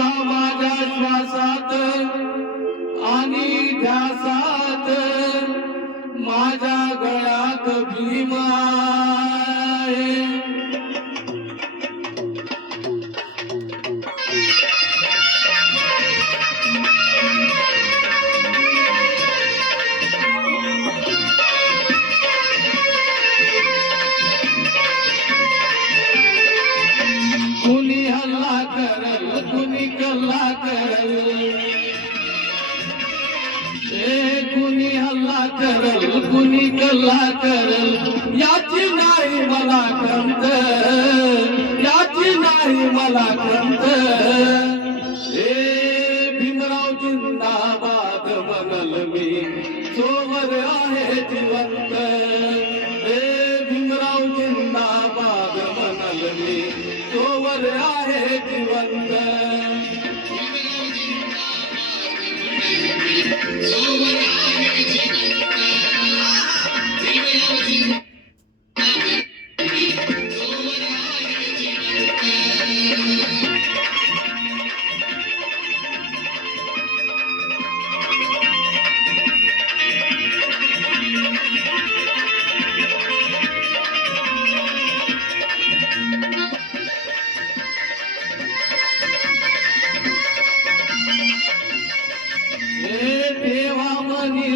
तुझा माझ्या श्वासात आणि ध्यासात माझ्या गळ्यात भीमा कुणी हल्ला करल कुणी कल्ला करल याची नाही मला खंत याची नाही मला खंत हे भीमराव जिंदाबाद म्हणल मी. सोवर आहे जिवंत. हे भीमराव जिंदाबाद म्हणल मी. सोवर आहे जिवंत. हे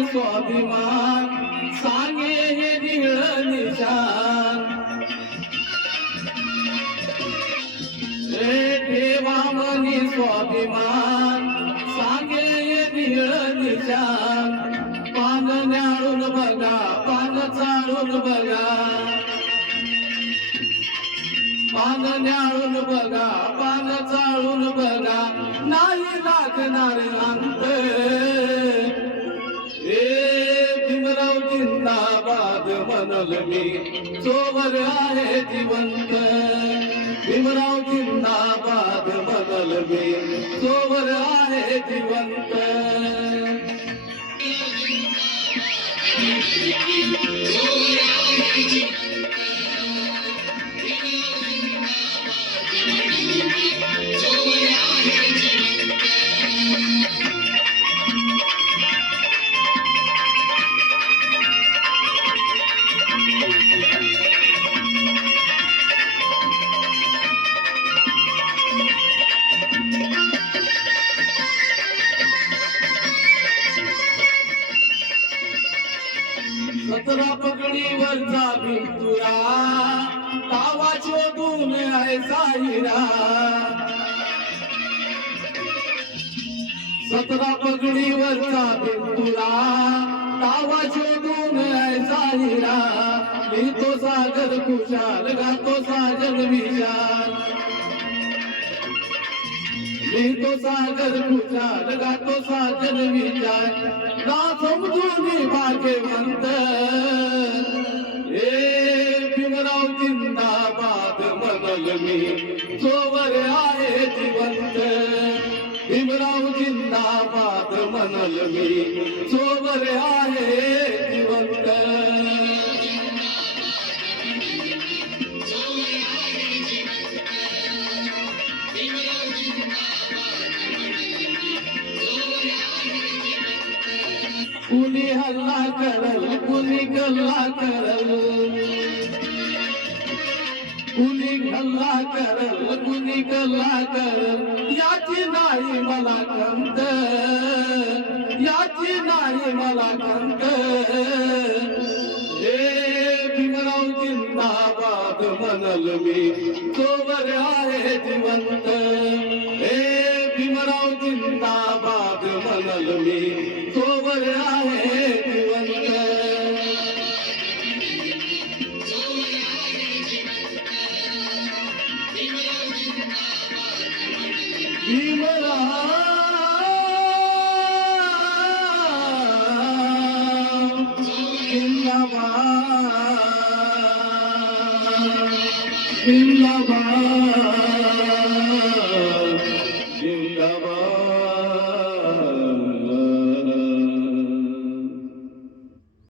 स्वाभिमान सांगे हे निळ निशान. रे देवा मनी स्वाभिमान सांगे हे निळ निशान. पान न्याळून बघा पान चाळून बघा. पान न्याळून बघा पान चाळून बघा. नाही लागणार अंतर. जिंदाबाद म्हणल मी. सोवर आहे जिवंत. भीमराव जिंदाबाद म्हणल मी. सोवर आहे जिवंत. Yeah. सतरा पकडीवरचा तुया. तावा शोधून आहे साहिरा. सतरा पकडीवरचा भिंतुरा तावा शोधून आहे साहिरा. मी तो सागर कुशाल गातो तो सागर खुशाल गातो साजन विचार. ना समजून भाग्यवंत. हे भीमराव जिंदाबाद म्हणल मी. सोवर आहे जिवंत. भीमराव जिंदाबाद म्हणल मी. सोवर आहे जिवंत. कुणी कल्ला करल कुणी गल्ला करल. कुणी कल्ला करल कुणी कल्ला करल. याची नाही मला खंत याची नाही मला खंत हे भीमराव जिंदाबाद म्हणल मी सोवर आहे जिवंत. बोले तो बना है जीवन का भीमराव जिंदाबाद जिंदाबाद